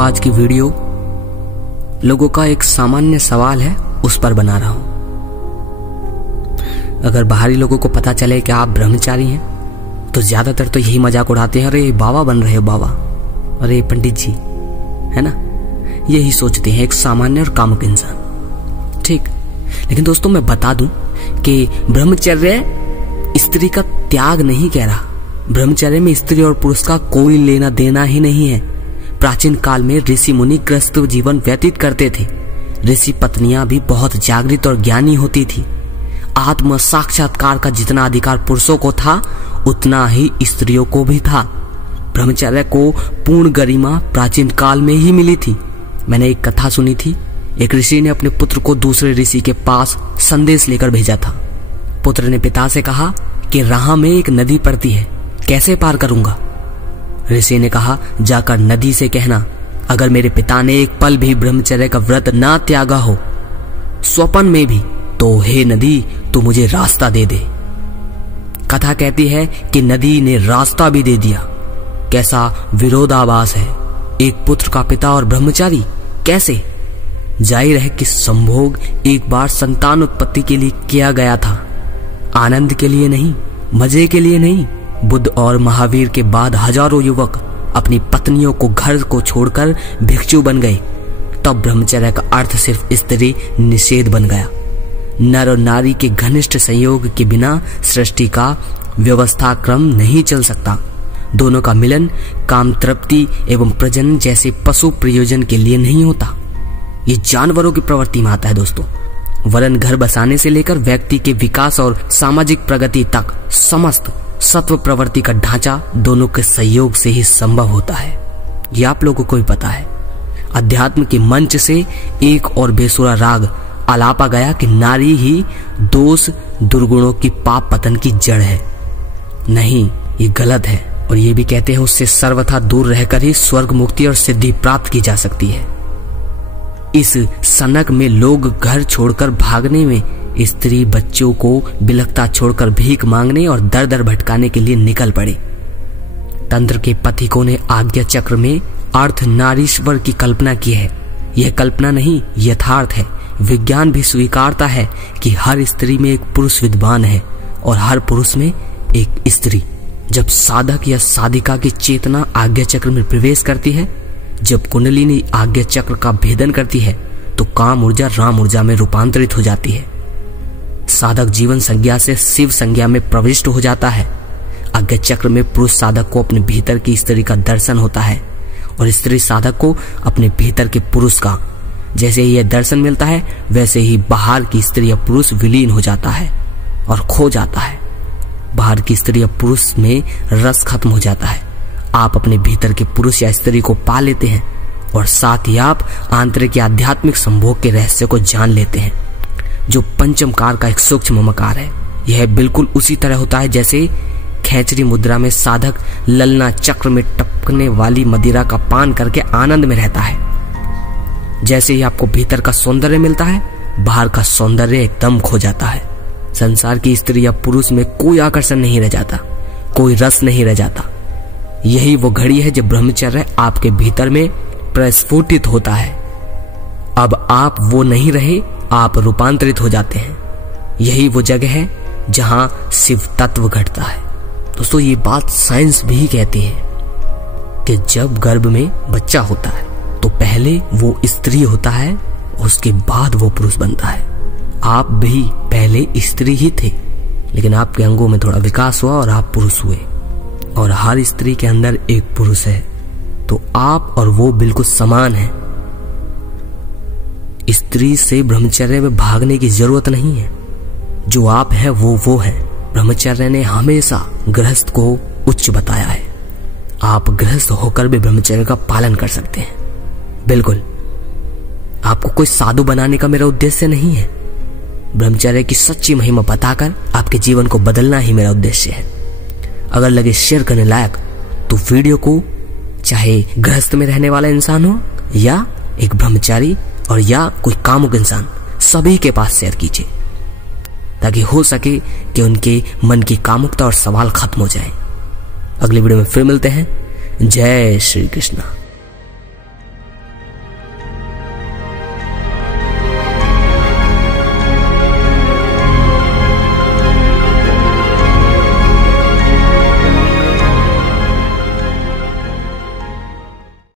दोस्तों आज की वीडियो लोगों का एक सामान्य सवाल है, उस पर बना रहा हूं। अगर बाहरी लोगों को पता चले कि आप ब्रह्मचारी हैं तो ज्यादातर तो यही मजाक उड़ाते हैं, अरे बाबा बन रहे हो बाबा, अरे पंडित जी, है ना। यही सोचते हैं एक सामान्य और कामुक इंसान, ठीक। लेकिन दोस्तों मैं बता दूं कि ब्रह्मचर्य स्त्री का त्याग नहीं कह रहा। ब्रह्मचर्य में स्त्री और पुरुष का कोई लेना देना ही नहीं है। प्राचीन काल में ऋषि मुनि ग्रस्त जीवन व्यतीत करते थे। ऋषि पत्नियां भी बहुत जागृत और ज्ञानी होती थी। आत्म साक्षात्कार का जितना अधिकार पुरुषों को था उतना ही स्त्रियों को भी था। ब्रह्मचर्य को पूर्ण गरिमा प्राचीन काल में ही मिली थी। मैंने एक कथा सुनी थी। एक ऋषि ने अपने पुत्र को दूसरे ऋषि के पास संदेश लेकर भेजा था। पुत्र ने पिता से कहा कि राह में एक नदी पड़ती है, कैसे पार करूंगा। ऋषि ने कहा, जाकर नदी से कहना, अगर मेरे पिता ने एक पल भी ब्रह्मचर्य का व्रत ना त्यागा हो स्वप्न में भी, तो हे नदी तू मुझे रास्ता दे दे। कथा कहती है कि नदी ने रास्ता भी दे दिया। कैसा विरोधाभास है, एक पुत्र का पिता और ब्रह्मचारी, कैसे। जाहिर है कि संभोग एक बार संतान उत्पत्ति के लिए किया गया था, आनंद के लिए नहीं, मजे के लिए नहीं। बुद्ध और महावीर के बाद हजारों युवक अपनी पत्नियों को घर को छोड़कर भिक्षु बन गए। तब ब्रह्मचर्य का अर्थ सिर्फ स्त्री निषेध बन गया। नर और नारी के घनिष्ठ संयोग के बिना सृष्टि का व्यवस्था क्रम नहीं चल सकता। दोनों का मिलन काम तृप्ति एवं प्रजनन जैसे पशु प्रयोजन के लिए नहीं होता। ये जानवरों की प्रवृत्ति में आता है दोस्तों। वरन घर बसाने से लेकर व्यक्ति के विकास और सामाजिक प्रगति तक समस्त सत्व प्रवृत्ति का ढांचा दोनों के सहयोग से ही संभव होता है। यह आप लोगों को भी पता है। अध्यात्म के मंच से एक और बेसुरा राग आलापा गया कि नारी ही दोष दुर्गुणों की पाप पतन की जड़ है। नहीं, ये गलत है। और ये भी कहते हैं उससे सर्वथा दूर रहकर ही स्वर्ग मुक्ति और सिद्धि प्राप्त की जा सकती है। इस सनक में लोग घर छोड़कर भागने में, स्त्री बच्चों को बिलखता छोड़कर भीख मांगने और दर दर भटकाने के लिए निकल पड़े। तंत्र के पथिकों ने आज्ञा चक्र में अर्थ नारीश्वर की कल्पना की है। यह कल्पना नहीं, यथार्थ है। विज्ञान भी स्वीकारता है कि हर स्त्री में एक पुरुष विद्वान है और हर पुरुष में एक स्त्री। जब साधक या साधिका की चेतना आज्ञा चक्र में प्रवेश करती है, जब कुंडलिनी आज्ञा चक्र का भेदन करती है, तो काम ऊर्जा राम ऊर्जा में रूपांतरित हो जाती है। साधक जीवन संज्ञा से शिव संज्ञा में प्रविष्ट हो जाता है। आज्ञा चक्र में पुरुष साधक को अपने भीतर की स्त्री का दर्शन होता है और स्त्री साधक को अपने भीतर के पुरुष का। जैसे ही यह दर्शन मिलता है वैसे ही बाहर की स्त्री या पुरुष विलीन हो जाता है और खो जाता है। बाहर की स्त्री या पुरुष में रस खत्म हो जाता है। आप अपने भीतर के पुरुष या स्त्री को पा लेते हैं और साथ ही आप आंतरिक या आध्यात्मिक संभोग के रहस्य को जान लेते हैं, जो पंचमकार का एक सूक्ष्म मकार है। यह बिल्कुल उसी तरह होता है जैसे खेचरी मुद्रा में साधक ललना चक्र में टपकने वाली मदिरा का पान करके आनंद में रहता है। जैसे ही आपको भीतर का सौंदर्य मिलता है, बाहर का सौंदर्य एकदम खो जाता है। संसार की स्त्री या पुरुष में कोई आकर्षण नहीं रह जाता, कोई रस नहीं रह जाता। यही वो घड़ी है जब ब्रह्मचर्य आपके भीतर में प्रस्फुटित होता है। अब आप वो नहीं रहे, आप रूपांतरित हो जाते हैं। यही वो जगह है जहां शिव तत्व घटता है। दोस्तों ये बात साइंस भी कहती है कि जब गर्भ में बच्चा होता है तो पहले वो स्त्री होता है, उसके बाद वो पुरुष बनता है। आप भी पहले स्त्री ही थे, लेकिन आपके अंगों में थोड़ा विकास हुआ और आप पुरुष हुए। और हर स्त्री के अंदर एक पुरुष है, तो आप और वो बिल्कुल समान हैं। स्त्री से ब्रह्मचर्य में भागने की जरूरत नहीं है। जो आप हैं वो है। ब्रह्मचर्य ने हमेशा गृहस्थ को उच्च बताया है। आप गृहस्थ होकर भी ब्रह्मचर्य का पालन कर सकते हैं। बिल्कुल, आपको कोई साधु बनाने का मेरा उद्देश्य नहीं है। ब्रह्मचर्य की सच्ची महिमा बताकर आपके जीवन को बदलना ही मेरा उद्देश्य है। अगर लगे शेयर करने लायक तो वीडियो को चाहे गृहस्थ में रहने वाला इंसान हो या एक ब्रह्मचारी और या कोई कामुक इंसान, सभी के पास शेयर कीजिए ताकि हो सके कि उनके मन की कामुकता और सवाल खत्म हो जाए। अगली वीडियो में फिर मिलते हैं। जय श्री कृष्ण।